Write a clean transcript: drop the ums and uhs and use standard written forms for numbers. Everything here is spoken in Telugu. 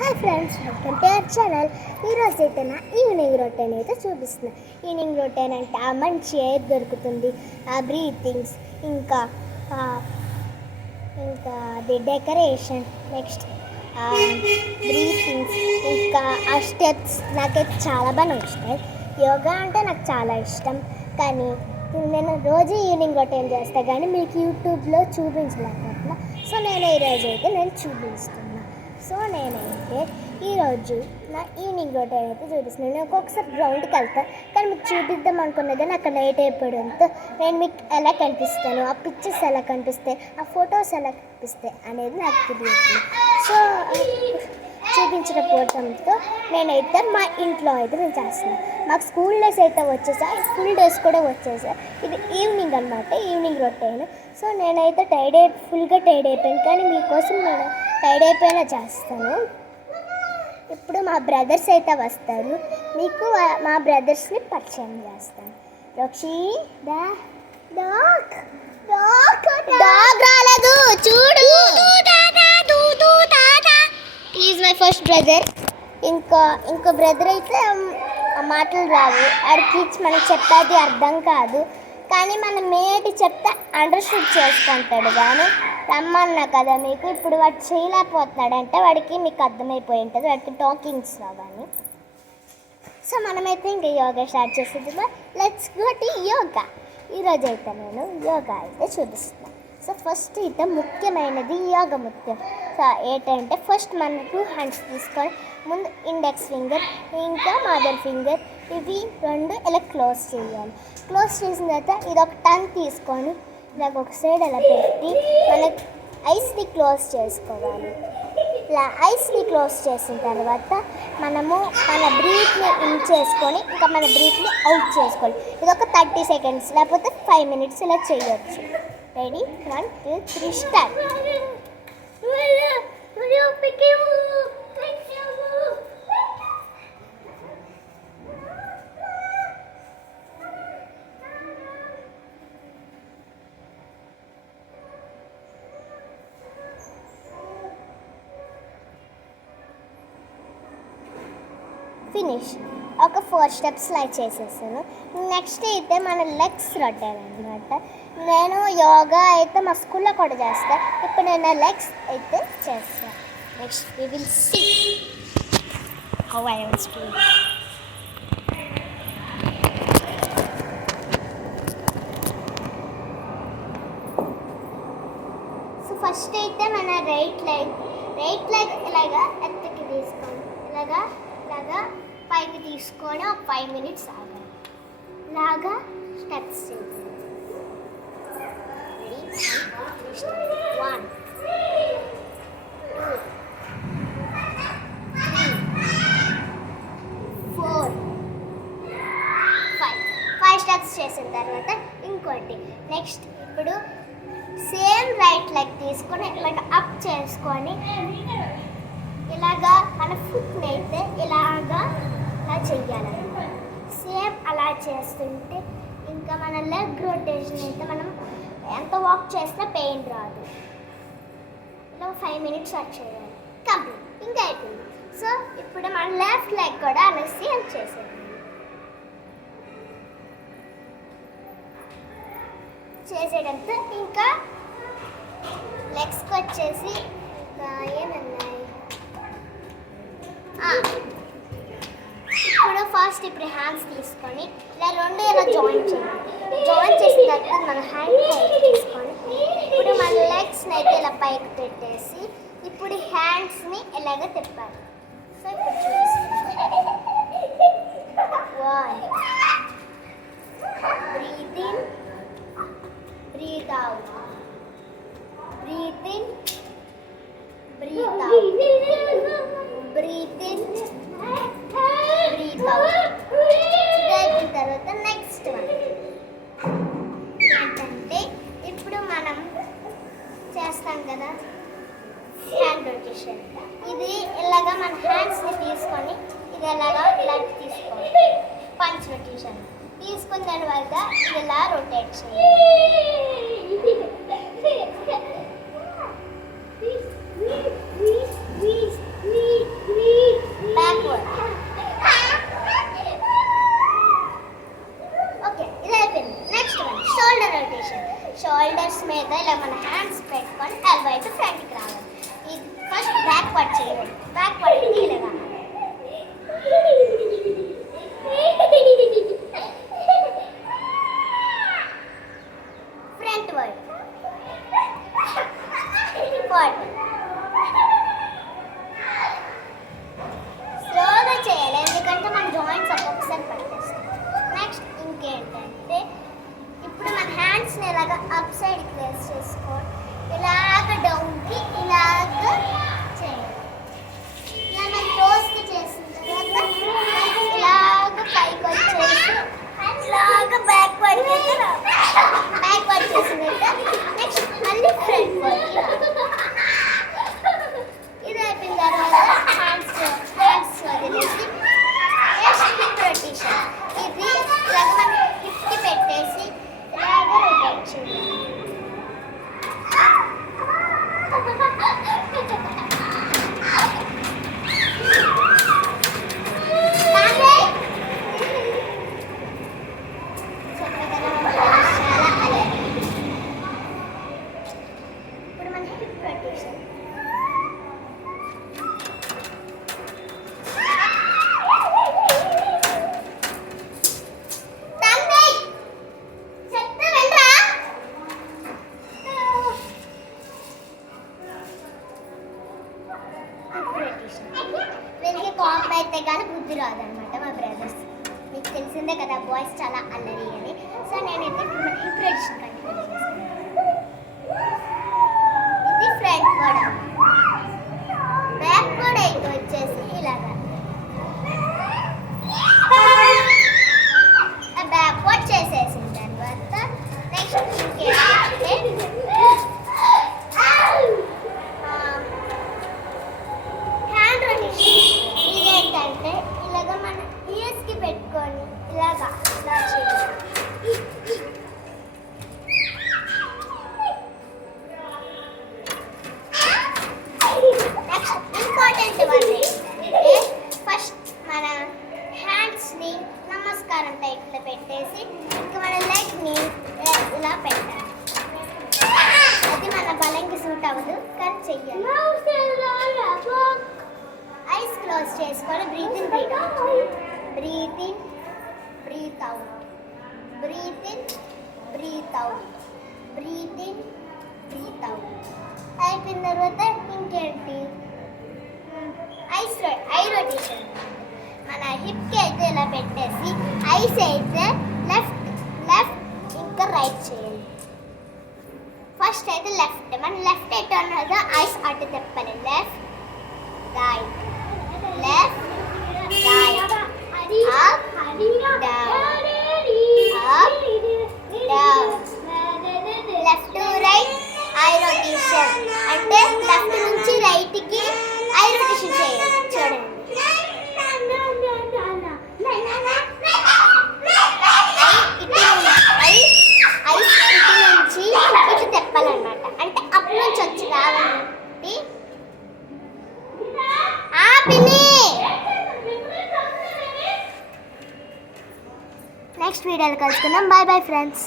Hi friends, welcome to our channel. ఈరోజు అయితే నా ఈవినింగ్ రొటీన్ అయితే చూపిస్తున్నా. ఈవినింగ్ రొటీన్ అంటే ఆ మంచి ఎయిర్ దొరుకుతుంది, ఆ బ్రీతింగ్స్, ఇంకా ఇంకా అది డెకరేషన్, నెక్స్ట్ బ్రీతింగ్స్, ఇంకా ఆ స్టెప్స్ నాకైతే చాలా బాగా నచ్చుతాయి. యోగా అంటే నాకు చాలా ఇష్టం, కానీ నేను రోజు ఈవినింగ్ రొటీన్ చేస్తాను, కానీ మీకు యూట్యూబ్లో చూపించలేకపోతున్నా. సో ఈరోజు అయితే నేను చూపిస్తున్నాను. సో నేనైతే ఈరోజు నా ఈవినింగ్ రొటీన్ అయితే చూపిస్తున్నాను. నేను ఒక్కొక్కసారి గ్రౌండ్కి వెళ్తాను, కానీ మీకు చూపిద్దాం అనుకున్నా కానీ అక్కడ నైట్ అయిపోవడంతో నేను మీకు ఎలా కనిపిస్తాను, ఆ పిక్చర్స్ ఎలా కనిపిస్తాయి, ఆ ఫొటోస్ ఎలా కనిపిస్తాయి అనేది నాకు తెలియదు. సో చూపించకపోవడంతో నేనైతే మా ఇంట్లో అయితే నేను చేస్తున్నాను. మాకు స్కూల్ డేస్ అయితే వచ్చేసా, ఫుల్ డేస్ కూడా వచ్చేసా. ఇది ఈవినింగ్ అనమాట, ఈవినింగ్ రొటీన్. సో నేనైతే ఫుల్గా టైర్డ్ అయిపోయాను, కానీ మీకోసం నేను టైర్డ్ అయిపోయినా చేస్తాను. ఇప్పుడు మా బ్రదర్స్ అయితే వస్తారు, మీకు మా బ్రదర్స్ని పరిచయం చేస్తాను. రక్షి డాగ్ రాలేదు చూడు. Is my first brother. ఇంకో బ్రదర్ అయితే మాటలు రావు, ఆడికి మనకు చెప్పేది అర్థం కాదు, కానీ మనం మేటి చెప్తే అండర్స్టాండ్ చేసుకుంటాడు. కానీ రమ్మన్నా కదా మీకు, ఇప్పుడు వాడు చేయలేకపోతున్నాడంటే వాడికి మీకు అర్థమైపోయి ఉంటుంది, వాడికి టాకింగ్స్ రావని. సో మనమైతే ఇంకా యోగా స్టార్ట్ చేసేది. Let's go to yoga. ఈరోజు అయితే నేను యోగా అయితే చూపిస్తున్నాను. సో ఫస్ట్ అయితే ముఖ్యమైనది యోగా ముఖ్యం. సో ఏంటంటే ఫస్ట్ మనం 2 హ్యాండ్స్ తీసుకొని ముందు ఇండెక్స్ ఫింగర్ ఇంకా మదర్ ఫింగర్ ఇవి 2 ఇలా క్లోజ్ చేయాలి. క్లోజ్ చేసిన తర్వాత ఇది ఒక టంగ్ తీసుకొని ఇలాగ ఒక సైడ్ ఇలా పెట్టి మన ఐస్ని క్లోజ్ చేసుకోవాలి. ఇలా ఐస్ని క్లోజ్ చేసిన తర్వాత మనము మన బ్రీత్ని ఇన్ చేసుకొని ఇంకా మన బ్రీత్ని అవుట్ చేసుకోవాలి. ఇది ఒక 30 సెకండ్స్ లేకపోతే 5 మినిట్స్ ఇలా చేయొచ్చు. రెడీ? 1 2 3 స్టార్ట్. ఫినిష్. ఒక 4 స్టెప్స్ లైక్ చేసేసాను. నెక్స్ట్ అయితే మన లెగ్స్ రొటేన్ అనమాట. నేను యోగా అయితే మా స్కూల్లో కూడా చేస్తాను, ఇప్పుడు నేను లెగ్స్ అయితే చేస్తాను. Next we will see how I will speak. So first అయితే మన రైట్ లెగ్ ఇలాగా ఎత్తుకి తీసుకోండి, ఇలాగా పైకి తీసుకొని ఒక 5 మినిట్స్ ఆగాలి. ఇలాగా స్టెప్స్ చేయాలి. 1 2 3 4 5 స్టెప్స్ చేసిన తర్వాత ఇంకోటి నెక్స్ట్ ఇప్పుడు సేమ్ రైట్ లెగ్ తీసుకొని ఇలాగ అప్ చేసుకొని ఇలాగా మన ఫుట్ని అయితే ఇలా చెయ్యాలి. సేమ్ అలా చేస్తుంటే ఇంకా మన లెగ్ రొటేషన్ అయితే మనం ఎంత వాక్ చేసినా పెయిన్ రాదు. ఇలా 5 మినిట్స్ చేయాలి. కంప్లీట్, ఇంకా అయిపోయింది. సో ఇప్పుడు మన లెఫ్ట్ లెగ్ కూడా అలా సేమ్ చేసేటంతో ఇంకా లెగ్స్కి వచ్చేసి ఏమన్నాయి ఇప్పుడు హ్యాండ్స్ తీసుకొని ఇలా 2 ఇలా జాయిన్ చేయాలి. జాయిన్ చేసిన తర్వాత మన హ్యాండ్ పైకి తీసుకొని ఇప్పుడు మన లెగ్స్ని అయితే ఇలా పైకి పెట్టేసి ఇప్పుడు హ్యాండ్స్ని ఇలాగ తిప్పాలి. సో ఇప్పుడు చూపిస్తాను. 1 breathe in, breathe out, breathe in, breathe out, breathe in, breathe out. అయిన తర్వాత నెక్స్ట్ ఏంటంటే ఇప్పుడు మనం చేస్తాం కదా హ్యాండ్ రొటేషన్. ఇది ఇలాగా మన హ్యాండ్స్ని తీసుకొని ఇది ఇలా తీసుకోవాలి. పంచ్ రొటేషన్ తీసుకున్న తర్వాత ఇలా రొటేట్ చేయాలి. వీళ్ళకి కోపం అయితే కానీ బుద్ధి రాదనమాట మా బ్రదర్స్. మీకు తెలిసిందే కదా బాయ్స్ చాలా అల్లరి అని. సో నేనైతే హిప్ రొటేషన్ కంటిన్యూ చేస్తాను. ఇది ఫ్రంట్ వర్డ్, బ్యాక్ వర్డ్ అయితే వచ్చేసి ఇలాగా. బ్యాక్వర్డ్ చేసేసిన తర్వాత నెక్స్ట్ ఇంకేంటంటే హ్యాండ్ రొటేషన్. ఇదేంటంటే ఇలాగ మన ఇయర్స్కి పెట్టుకొని ఇలాగా ఇలా చేయాలి. నెక్స్ట్ ఇంపార్టెంట్ వన్ ఏంటంటే ఫస్ట్ మన హ్యాండ్స్ని నమస్కారం టైప్లో పెట్టేసి ఇంకా మన లెగ్ని ఇలా పెట్టాలి. అది మన బలంకి సూట్ అవ్వదు కానీ చెయ్యాలి. ఐస్ క్లోజ్ చేసుకొని breathe in breathe out, breathe in breathe out, breathe in breathe out, breathe in breathe out. అయిపోయిన తర్వాత ఇంకేంటి ఐ రొటేషన్. మన హిప్కి అయితే ఇలా పెట్టేసి ఐస్ అయితే లెఫ్ట్ లెఫ్ట్ ఇంకా రైట్ చేయాలి. ఫస్ట్ అయితే లెఫ్ట్, మన లెఫ్ట్ ఎటు అన్నదో ఐస్ అటు తిప్పాలి. Left right, left right, up down, up down, left to right I rotation. అంటే లెఫ్ట్ నుంచి రైట్కి ఐ రొటేషన్ చేయాలి. చూడండి, ఇటు తెప్పాలన్నమాట. అంటే అప్ నుంచి వచ్చి కాబట్టి నెక్స్ట్ వీడియోలో కలుసుకుందాం. Bye bye friends.